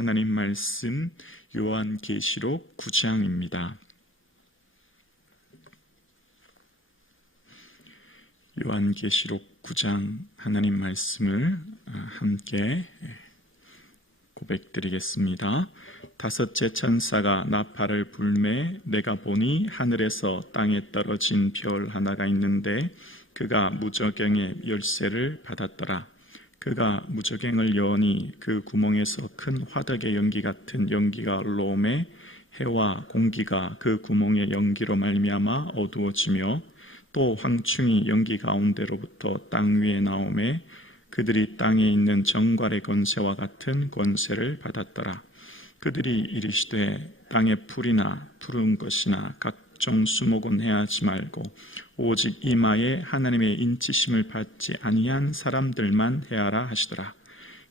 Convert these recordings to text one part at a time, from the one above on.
하나님 말씀 요한계시록 9장입니다. 요한계시록 9장 하나님 말씀을 함께 고백드리겠습니다. 다섯째 천사가 나팔을 불매 내가 보니 하늘에서 땅에 떨어진 별 하나가 있는데 그가 무저갱의 열쇠를 받았더라. 그가 무저갱을 여니 그 구멍에서 큰 화덕의 연기 같은 연기가 올라오매 해와 공기가 그 구멍의 연기로 말미암아 어두워지며 또 황충이 연기 가운데로부터 땅 위에 나오매 그들이 땅에 있는 정갈의 권세와 같은 권세를 받았더라. 그들이 이르시되 땅의 풀이나 푸른 것이나 각종 수목은 해하지 말고 오직 이마에 하나님의 인치심을 받지 아니한 사람들만 해하라 하시더라.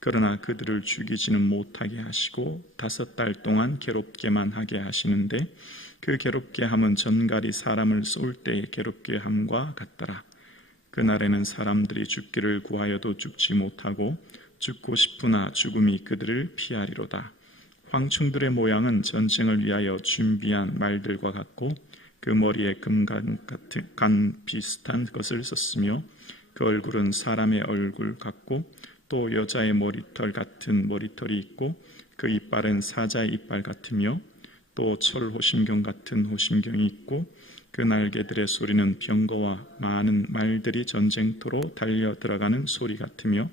그러나 그들을 죽이지는 못하게 하시고 5달 동안 괴롭게만 하게 하시는데 그 괴롭게 함은 전갈이 사람을 쏠 때의 괴롭게 함과 같더라. 그날에는 사람들이 죽기를 구하여도 죽지 못하고 죽고 싶으나 죽음이 그들을 피하리로다. 황충들의 모양은 전쟁을 위하여 준비한 말들과 같고 그 머리에 금간 같은 간 비슷한 것을 썼으며 그 얼굴은 사람의 얼굴 같고 또 여자의 머리털 같은 머리털이 있고 그 이빨은 사자의 이빨 같으며 또 철 호심경 같은 호심경이 있고 그 날개들의 소리는 병거와 많은 말들이 전쟁터로 달려 들어가는 소리 같으며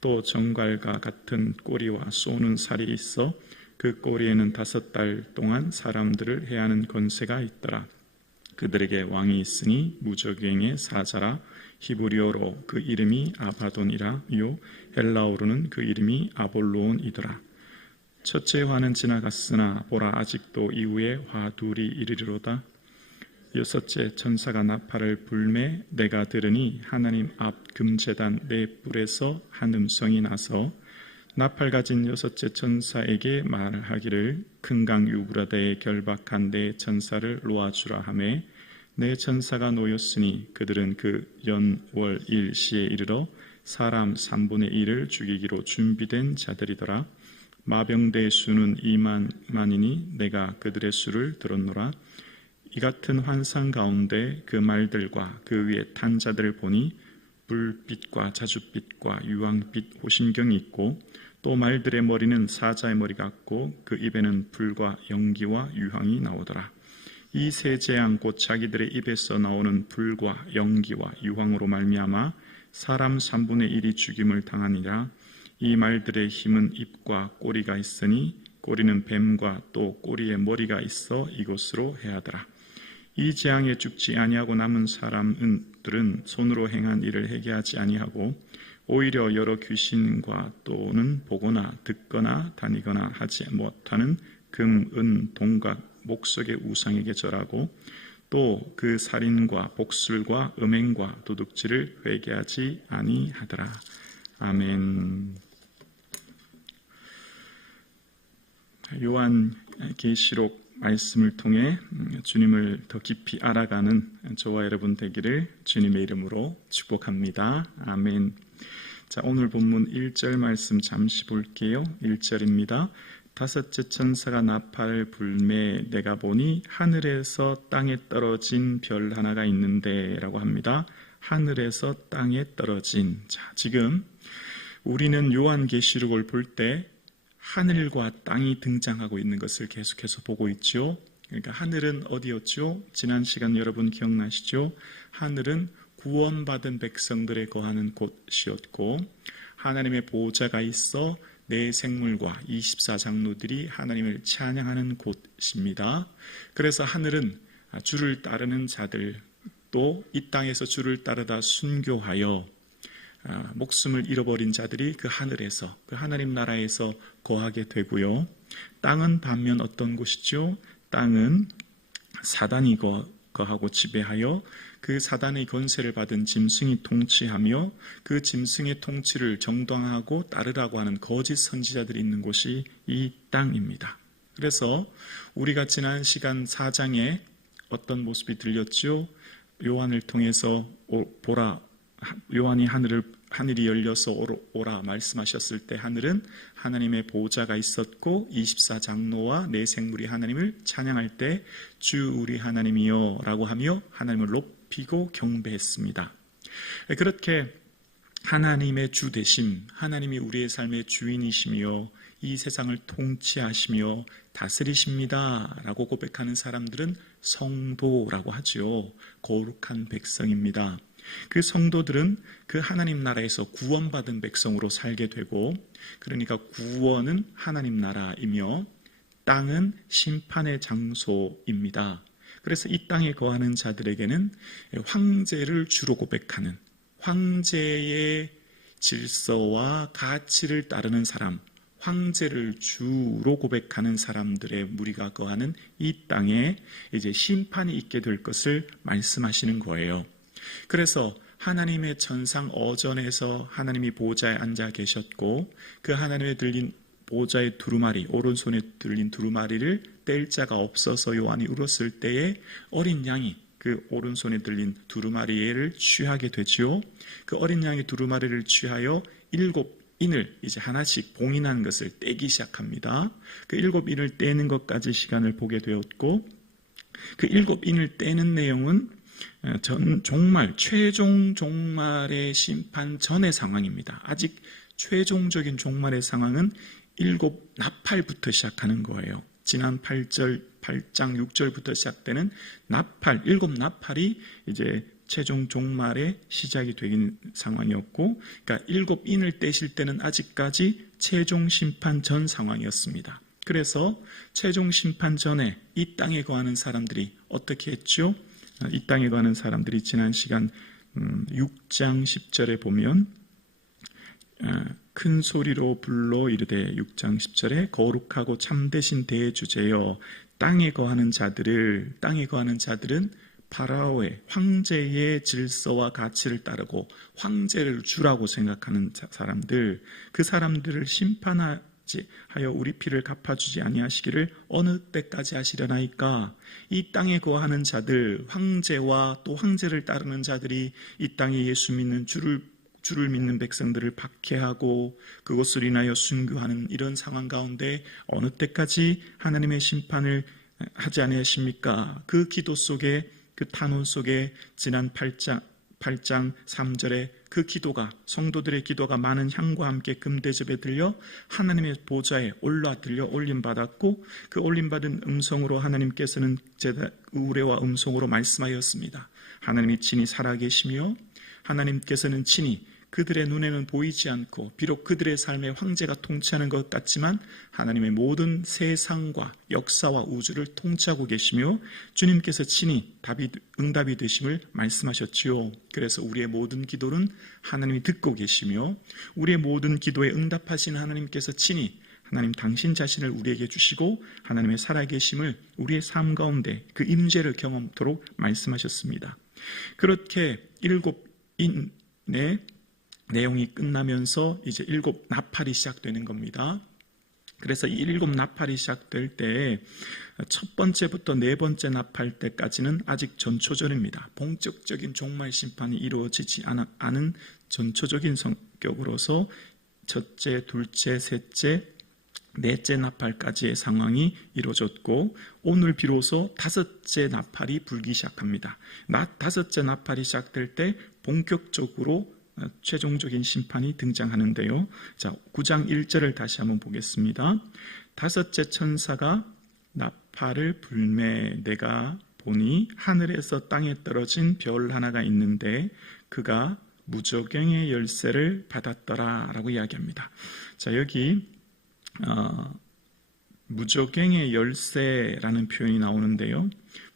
또 정갈과 같은 꼬리와 쏘는 살이 있어 그 꼬리에는 5달 동안 사람들을 해하는 권세가 있더라. 그들에게 왕이 있으니 무저갱의 사자라. 히브리어로 그 이름이 아바돈이라. 요 헬라어로는 그 이름이 아볼로온이더라. 첫째 화는 지나갔으나 보라 아직도 이후에 화 둘이 이르리로다. 여섯째 천사가 나팔을 불매 내가 들으니 하나님 앞 금제단 네 뿔에서 한 음성이 나서 나팔 가진 여섯째 천사에게 말하기를 큰 강 유브라데에 결박한 네 천사를 놓아주라 하매 네 천사가 놓였으니 그들은 그 연월 일시에 이르러 사람 3분의 1을 죽이기로 준비된 자들이더라. 마병대의 수는 2만이니 내가 그들의 수를 들었노라. 이 같은 환상 가운데 그 말들과 그 위에 탄 자들을 보니 불빛과 자줏빛과 유황빛 호심경이 있고 또 말들의 머리는 사자의 머리 같고 그 입에는 불과 연기와 유황이 나오더라. 이 세 재앙 곧 자기들의 입에서 나오는 불과 연기와 유황으로 말미암아 사람 3분의 1이 죽임을 당하니라. 이 말들의 힘은 입과 꼬리가 있으니 꼬리는 뱀과 또 꼬리에 머리가 있어 이곳으로 해하더라. 이 재앙에 죽지 아니하고 남은 사람들은 손으로 행한 일을 회개하지 아니하고 오히려 여러 귀신과 또는 보거나 듣거나 다니거나 하지 못하는 금, 은, 동각, 목석의 우상에게 절하고 또 그 살인과 복술과 음행과 도둑질을 회개하지 아니하더라. 아멘. 요한계시록 말씀을 통해 주님을 더 깊이 알아가는 저와 여러분 되기를 주님의 이름으로 축복합니다. 아멘. 자, 오늘 본문 1절 말씀 잠시 볼게요. 1절입니다. 다섯째 천사가 나팔을 불매 내가 보니 하늘에서 땅에 떨어진 별 하나가 있는데 라고 합니다. 하늘에서 땅에 떨어진. 자, 지금 우리는 요한계시록을 볼 때 하늘과 땅이 등장하고 있는 것을 계속해서 보고 있죠. 그러니까 하늘은 어디였죠? 지난 시간 여러분 기억나시죠? 하늘은 구원받은 백성들의 거하는 곳이었고 하나님의 보호자가 있어 네 생물과 24장로들이 하나님을 찬양하는 곳입니다. 그래서 하늘은 주를 따르는 자들 또 이 땅에서 주를 따르다 순교하여 목숨을 잃어버린 자들이 그 하늘에서 그 하나님 나라에서 거하게 되고요. 땅은 반면 어떤 곳이죠? 땅은 사단이 거하고 지배하여 그 사단의 권세를 받은 짐승이 통치하며 그 짐승의 통치를 정당하고 따르라고 하는 거짓 선지자들이 있는 곳이 이 땅입니다. 그래서 우리가 지난 시간 4장에 어떤 모습이 들렸죠? 요한을 통해서 보라 요한이 하늘이 열려서 오라 말씀하셨을 때 하늘은 하나님의 보좌가 있었고 24장로와 네 생물이 하나님을 찬양할 때 주 우리 하나님이여 라고 하며 하나님을 높이고 경배했습니다. 그렇게 하나님의 주 되심, 하나님이 우리의 삶의 주인이시며 이 세상을 통치하시며 다스리십니다 라고 고백하는 사람들은 성도라고 하죠. 거룩한 백성입니다. 그 성도들은 그 하나님 나라에서 구원받은 백성으로 살게 되고, 그러니까 구원은 하나님 나라이며 땅은 심판의 장소입니다. 그래서 이 땅에 거하는 자들에게는 황제를 주로 고백하는, 황제의 질서와 가치를 따르는 사람, 황제를 주로 고백하는 사람들의 무리가 거하는 이 땅에 이제 심판이 있게 될 것을 말씀하시는 거예요. 그래서 하나님의 천상 어전에서 하나님이 보좌에 앉아 계셨고, 그 하나님의 들린 보좌의 두루마리, 오른손에 들린 두루마리를 뗄 자가 없어서 요한이 울었을 때에 어린 양이 그 오른손에 들린 두루마리를 취하게 되지요. 그 어린 양이 두루마리를 취하여 7인을 이제 하나씩 봉인한 것을 떼기 시작합니다. 그 7인을 떼는 것까지 시간을 보게 되었고, 그 7인을 떼는 내용은 정말 최종 종말의 심판 전의 상황입니다. 아직 최종적인 종말의 상황은 7 나팔부터 시작하는 거예요. 지난 8장 6절부터 시작되는 나팔, 7 나팔이 이제 최종 종말의 시작이 되는 상황이었고, 그러니까 7인을 떼실 때는 아직까지 최종 심판 전 상황이었습니다. 그래서 최종 심판 전에 이 땅에 거하는 사람들이 어떻게 했죠? 이 땅에 거하는 사람들이 지난 시간 6장 10절에 보면 큰 소리로 불러 이르되, 6장 10절에 거룩하고 참되신 대주제여 땅에 거하는 자들은 파라오의 황제의 질서와 가치를 따르고 황제를 주라고 생각하는 사람들, 그 사람들을 심판하여 우리 피를 갚아주지 아니하시기를 어느 때까지 하시려나이까. 이 땅에 거하는 자들, 황제와 또 황제를 따르는 자들이 이 땅에 예수 믿는 주를 믿는 백성들을 박해하고 그것을 인하여 순교하는 이런 상황 가운데 어느 때까지 하나님의 심판을 하지 아니하십니까? 그 기도 속에, 그 탄원 속에 지난 8장 3절에 그 기도가, 성도들의 기도가 많은 향과 함께 금대접에 들려 하나님의 보좌에 올림받았고, 그 올림받은 음성으로 하나님께서는 우레와 음성으로 말씀하였습니다. 하나님이 친히 살아계시며 하나님께서는 친히 그들의 눈에는 보이지 않고 비록 그들의 삶에 황제가 통치하는 것 같지만 하나님의 모든 세상과 역사와 우주를 통치하고 계시며 주님께서 친히 응답이 되심을 말씀하셨지요. 그래서 우리의 모든 기도는 하나님이 듣고 계시며 우리의 모든 기도에 응답하신 하나님께서 친히 하나님 당신 자신을 우리에게 주시고 하나님의 살아계심을 우리의 삶 가운데 그 임재를 경험토록 말씀하셨습니다. 그렇게 7인의 내용이 끝나면서 이제 7 나팔이 시작되는 겁니다. 그래서 이 7 나팔이 시작될 때 첫 번째부터 네 번째 나팔 때까지는 아직 전초전입니다. 본격적인 종말 심판이 이루어지지 않은 전초적인 성격으로서 첫째, 둘째, 셋째, 넷째 나팔까지의 상황이 이루어졌고, 오늘 비로소 다섯째 나팔이 불기 시작합니다. 다섯째 나팔이 시작될 때 본격적으로 최종적인 심판이 등장하는데요. 자, 9장 1절을 다시 한번 보겠습니다. 다섯째 천사가 나팔을 불매 내가 보니 하늘에서 땅에 떨어진 별 하나가 있는데 그가 무저갱의 열쇠를 받았더라 라고 이야기합니다. 자, 여기 무저갱의 열쇠라는 표현이 나오는데요.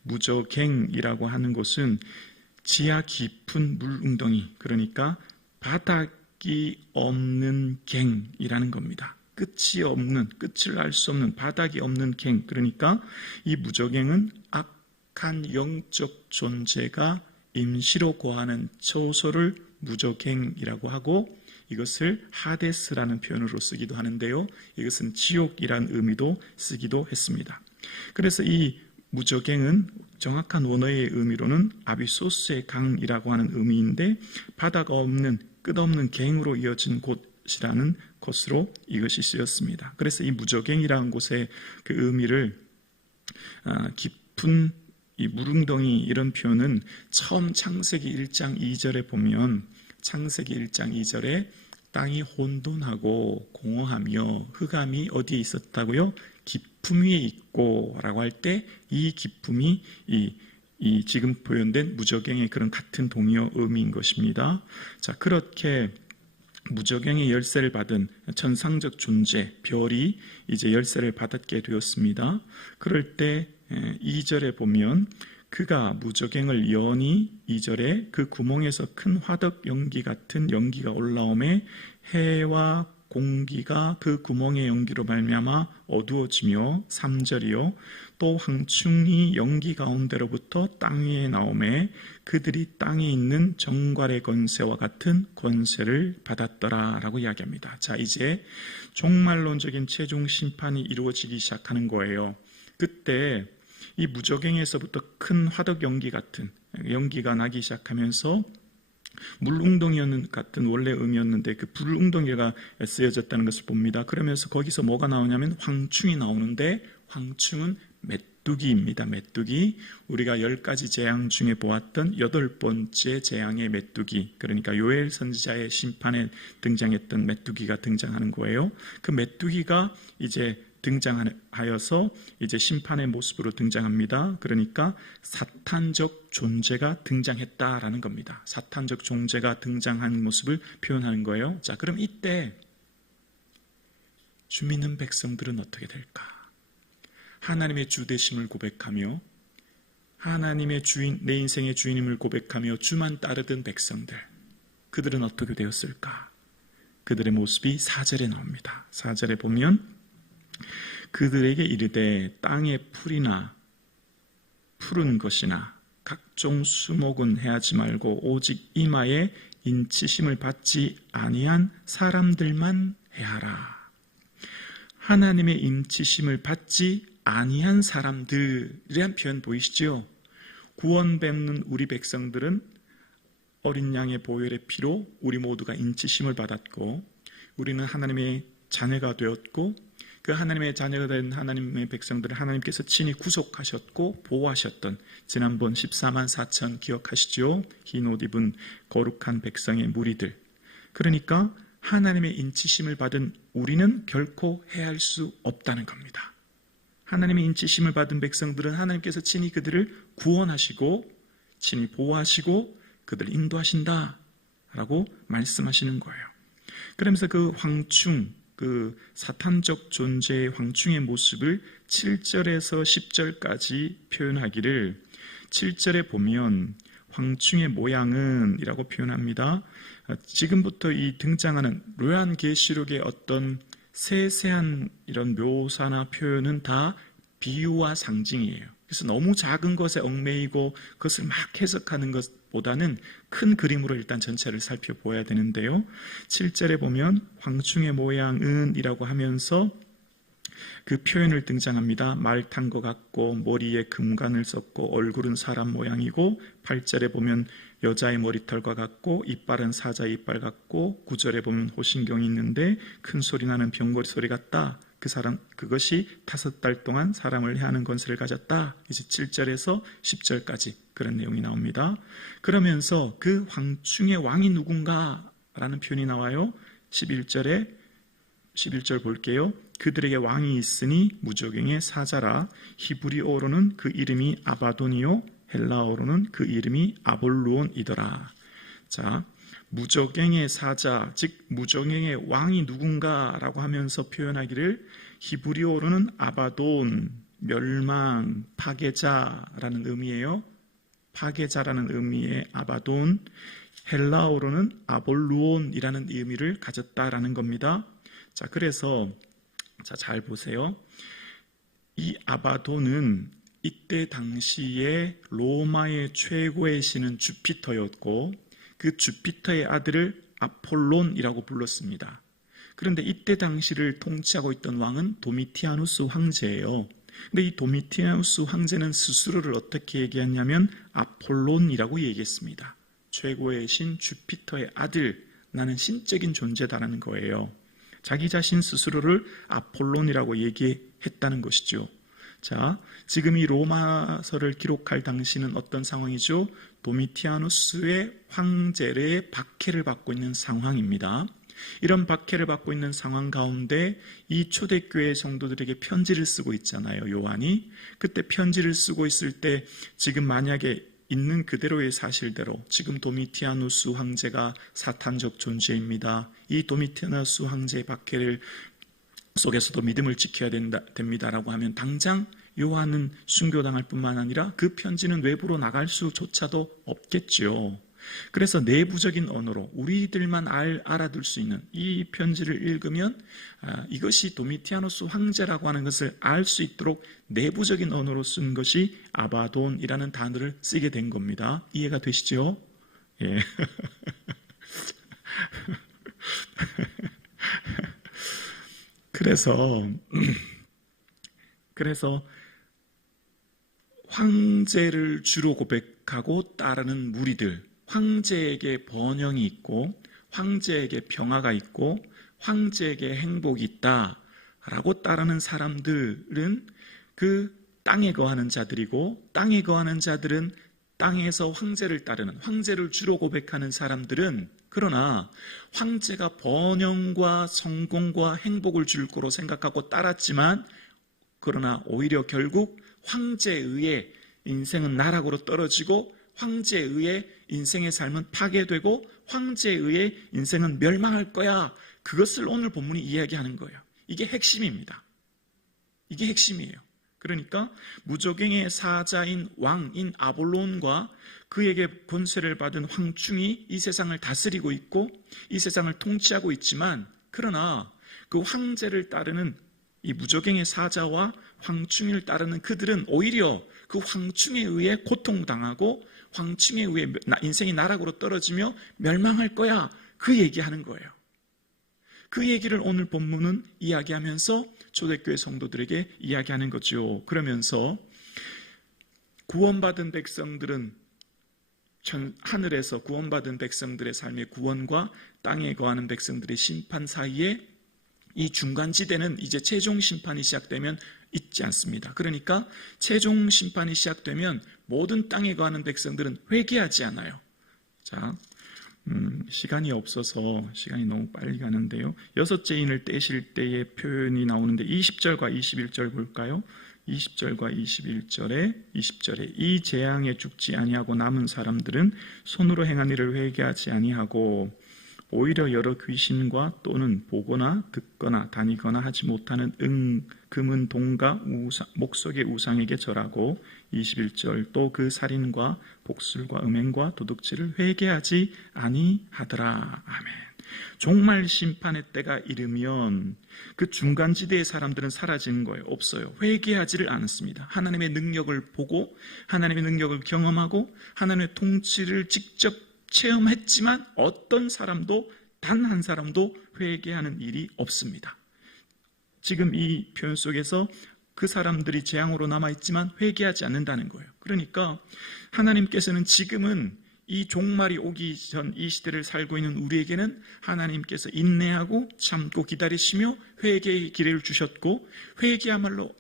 무저갱이라고 하는 곳은 지하 깊은 물웅덩이, 그러니까 바닥이 없는 갱이라는 겁니다. 끝이 없는, 끝을 알 수 없는, 바닥이 없는 갱, 그러니까 이 무저갱은 악한 영적 존재가 임시로 거하는 처소를 무저갱이라고 하고, 이것을 하데스라는 표현으로 쓰기도 하는데요. 이것은 지옥이라는 의미도 쓰기도 했습니다. 그래서 이 무저갱은 정확한 원어의 의미로는 아비소스의 강이라고 하는 의미인데 바다가 없는 끝없는 갱으로 이어진 곳이라는 것으로 이것이 쓰였습니다. 그래서 이 무저갱이라는 곳의 그 의미를 깊은 이 물웅덩이 이런 표현은 처음 창세기 1장 2절에 보면 창세기 1장 2절에 땅이 혼돈하고 공허하며 흑암이 어디에 있었다고요? 깊음 위에 있고 라고 할 때 이 깊음이 이 지금 표현된 무저갱의 그런 같은 동의어 의미인 것입니다. 자, 그렇게 무저갱의 열쇠를 받은 천상적 존재 별이 이제 열쇠를 받게 되었습니다. 그럴 때 2절에 보면 그가 무저갱을 여니 2절에 그 구멍에서 큰 화덕 연기 같은 연기가 올라오매 해와 공기가 그 구멍의 연기로 말미암아 어두워지며 3절이요 또 황충이 연기 가운데로부터 땅 위에 나오매 그들이 땅에 있는 정갈의 권세와 같은 권세를 받았더라 라고 이야기합니다. 자, 이제 종말론적인 최종 심판이 이루어지기 시작하는 거예요. 그때 이 무저갱에서부터 큰 화덕 연기 같은 연기가 나기 시작하면서 물웅덩이 같은 원래 의미였는데 그 불웅덩이가 쓰여졌다는 것을 봅니다. 그러면서 거기서 뭐가 나오냐면 황충이 나오는데 황충은 메뚜기입니다. 메뚜기. 우리가 10가지 재앙 중에 보았던 8번째 재앙의 메뚜기, 그러니까 요엘 선지자의 심판에 등장했던 메뚜기가 등장하는 거예요. 그 메뚜기가 이제 등장하여서 이제 심판의 모습으로 등장합니다. 그러니까 사탄적 존재가 등장했다라는 겁니다. 사탄적 존재가 등장한 모습을 표현하는 거예요. 자, 그럼 이때 주 믿는 백성들은 어떻게 될까? 하나님의 주되심을 고백하며 하나님의 주인, 내 인생의 주인임을 고백하며 주만 따르던 백성들, 그들은 어떻게 되었을까? 그들의 모습이 4절에 나옵니다. 4절에 보면 그들에게 이르되 땅의 풀이나 푸른 것이나 각종 수목은 해하지 말고 오직 이마에 인치심을 받지 아니한 사람들만 해하라. 하나님의 인치심을 받지 아니한 사람들이란 표현 보이시죠? 구원받는 우리 백성들은 어린 양의 보혈의 피로 우리 모두가 인치심을 받았고 우리는 하나님의 자녀가 되었고 그 하나님의 자녀가 된 하나님의 백성들을 하나님께서 친히 구속하셨고 보호하셨던 지난번 14만 4천 기억하시죠? 흰 옷 입은 거룩한 백성의 무리들. 그러니까 하나님의 인치심을 받은 우리는 결코 해할 수 없다는 겁니다. 하나님의 인치심을 받은 백성들은 하나님께서 친히 그들을 구원하시고 친히 보호하시고 그들을 인도하신다 라고 말씀하시는 거예요. 그러면서 그 황충, 그 사탄적 존재의 황충의 모습을 7절에서 10절까지 표현하기를 7절에 보면 황충의 모양은 이라고 표현합니다. 지금부터 이 등장하는 요한계시록의 어떤 세세한 이런 묘사나 표현은 다 비유와 상징이에요. 그래서 너무 작은 것에 얽매이고 그것을 막 해석하는 것보다는 큰 그림으로 일단 전체를 살펴보아야 되는데요. 7절에 보면 황충의 모양은 이라고 하면서 그 표현을 등장합니다. 말 탄 것 같고 머리에 금관을 썼고 얼굴은 사람 모양이고 8절에 보면 여자의 머리털과 같고 이빨은 사자의 이빨 같고 9절에 보면 호신경이 있는데 큰 소리 나는 병거리 소리 같다. 그것이 5달 동안 사람을 해하는 권세를 가졌다. 이제 7절에서 10절까지 그런 내용이 나옵니다. 그러면서 그 황충의 왕이 누군가라는 표현이 나와요. 11절 볼게요. 그들에게 왕이 있으니 무저갱의 사자라. 히브리어로는 그 이름이 아바돈이요 헬라어로는 그 이름이 아볼루온이더라. 자, 무저갱의 사자, 즉 무저갱의 왕이 누군가라고 하면서 표현하기를 히브리어로는 아바돈, 멸망, 파괴자라는 의미예요. 파괴자라는 의미의 아바돈, 헬라어로는 아볼루온이라는 의미를 가졌다라는 겁니다. 자, 그래서 잘 보세요. 이 아바돈은 이때 당시에 로마의 최고의 신은 주피터였고 그 주피터의 아들을 아폴론이라고 불렀습니다. 그런데 이때 당시를 통치하고 있던 왕은 도미티아누스 황제예요. 근데 이 도미티아누스 황제는 스스로를 어떻게 얘기했냐면 아폴론이라고 얘기했습니다. 최고의 신 주피터의 아들, 나는 신적인 존재다라는 거예요. 자기 자신 스스로를 아폴론이라고 얘기했다는 것이죠. 자, 지금 이 로마서를 기록할 당시는 어떤 상황이죠? 도미티아누스의 황제의 박해를 받고 있는 상황입니다. 이런 박해를 받고 있는 상황 가운데 이 초대교회 성도들에게 편지를 쓰고 있잖아요, 요한이. 그때 편지를 쓰고 있을 때 지금 만약에 있는 그대로의 사실대로 지금 도미티아누스 황제가 사탄적 존재입니다. 이 도미티아누스 황제의 박해를 속에서도 믿음을 지켜야 됩니다라고 하면 당장 요한은 순교당할 뿐만 아니라 그 편지는 외부로 나갈 수조차도 없겠죠. 그래서 내부적인 언어로 우리들만 알아둘 수 있는 이 편지를 읽으면 이것이 도미티아누스 황제라고 하는 것을 알 수 있도록 내부적인 언어로 쓴 것이 아바돈이라는 단어를 쓰게 된 겁니다. 이해가 되시죠? 예. 그래서 황제를 주로 고백하고 따르는 무리들, 황제에게 번영이 있고 황제에게 평화가 있고 황제에게 행복이 있다라고 따르는 사람들은 그 땅에 거하는 자들이고, 땅에 거하는 자들은 땅에서 황제를 따르는, 황제를 주로 고백하는 사람들은, 그러나 황제가 번영과 성공과 행복을 줄 거로 생각하고 따랐지만, 그러나 오히려 결국 황제에 의해 인생은 나락으로 떨어지고 황제에 의해 인생의 삶은 파괴되고 황제에 의해 인생은 멸망할 거야. 그것을 오늘 본문이 이야기하는 거예요. 이게 핵심입니다. 이게 핵심이에요. 그러니까 무저갱의 사자인 왕인 아볼론과 그에게 권세를 받은 황충이 이 세상을 다스리고 있고 이 세상을 통치하고 있지만, 그러나 그 황제를 따르는 이 무저갱의 사자와 황충을 따르는 그들은 오히려 그 황충에 의해 고통당하고 황충에 의해 인생이 나락으로 떨어지며 멸망할 거야. 그 얘기하는 거예요. 그 얘기를 오늘 본문은 이야기하면서 초대교회 성도들에게 이야기하는 거죠. 그러면서 구원받은 백성들은 하늘에서 구원받은 백성들의 삶의 구원과 땅에 거하는 백성들의 심판 사이에 이 중간지대는 이제 최종 심판이 시작되면 있지 않습니다. 그러니까 최종 심판이 시작되면 모든 땅에 거하는 백성들은 회개하지 않아요. 자, 시간이 없어서 시간이 너무 빨리 가는데요. 여섯째 인을 떼실 때의 표현이 나오는데 20절과 21절 볼까요? 20절과 20절에 이 재앙에 죽지 아니하고 남은 사람들은 손으로 행한 일을 회개하지 아니하고 오히려 여러 귀신과 또는 보거나 듣거나 다니거나 하지 못하는 금은 동과 목석의 우상에게 절하고, 21절 또 그 살인과 복술과 음행과 도둑질을 회개하지 아니하더라. 아멘. 종말 심판의 때가 이르면 그 중간지대의 사람들은 사라지는 거예요. 없어요. 회개하지를 않았습니다. 하나님의 능력을 보고 하나님의 능력을 경험하고 하나님의 통치를 직접 체험했지만 어떤 사람도 단 한 사람도 회개하는 일이 없습니다. 지금 이 표현 속에서 그 사람들이 재앙으로 남아있지만 회개하지 않는다는 거예요. 그러니까 하나님께서는 지금은 이 종말이 오기 전 이 시대를 살고 있는 우리에게는 하나님께서 인내하고 참고 기다리시며 회개의 기회를 주셨고 회개야말로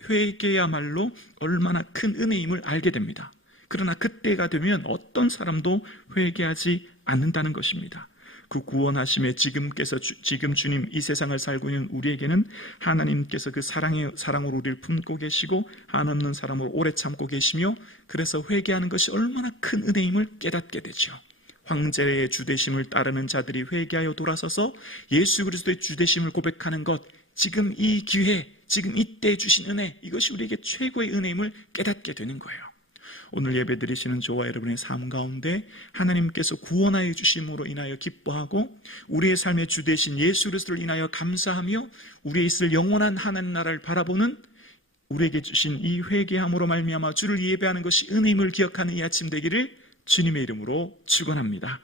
얼마나 큰 은혜임을 알게 됩니다. 그러나 그때가 되면 어떤 사람도 회개하지 않는다는 것입니다. 그 구원하심에 지금 주님 이 세상을 살고 있는 우리에게는 하나님께서 그 사랑으로 우리를 품고 계시고 한없는 사랑으로 오래 참고 계시며, 그래서 회개하는 것이 얼마나 큰 은혜임을 깨닫게 되죠. 황제의 주되심을 따르는 자들이 회개하여 돌아서서 예수 그리스도의 주되심을 고백하는 것, 지금 이 기회, 지금 이때 주신 은혜, 이것이 우리에게 최고의 은혜임을 깨닫게 되는 거예요. 오늘 예배드리시는 저와 여러분의 삶 가운데 하나님께서 구원하여 주심으로 인하여 기뻐하고 우리의 삶의 주 되신 예수 그리스도를 인하여 감사하며 우리의 있을 영원한 하나님 나라를 바라보는 우리에게 주신 이 회개함으로 말미암아 주를 예배하는 것이 은혜임을 기억하는 이 아침 되기를 주님의 이름으로 축원합니다.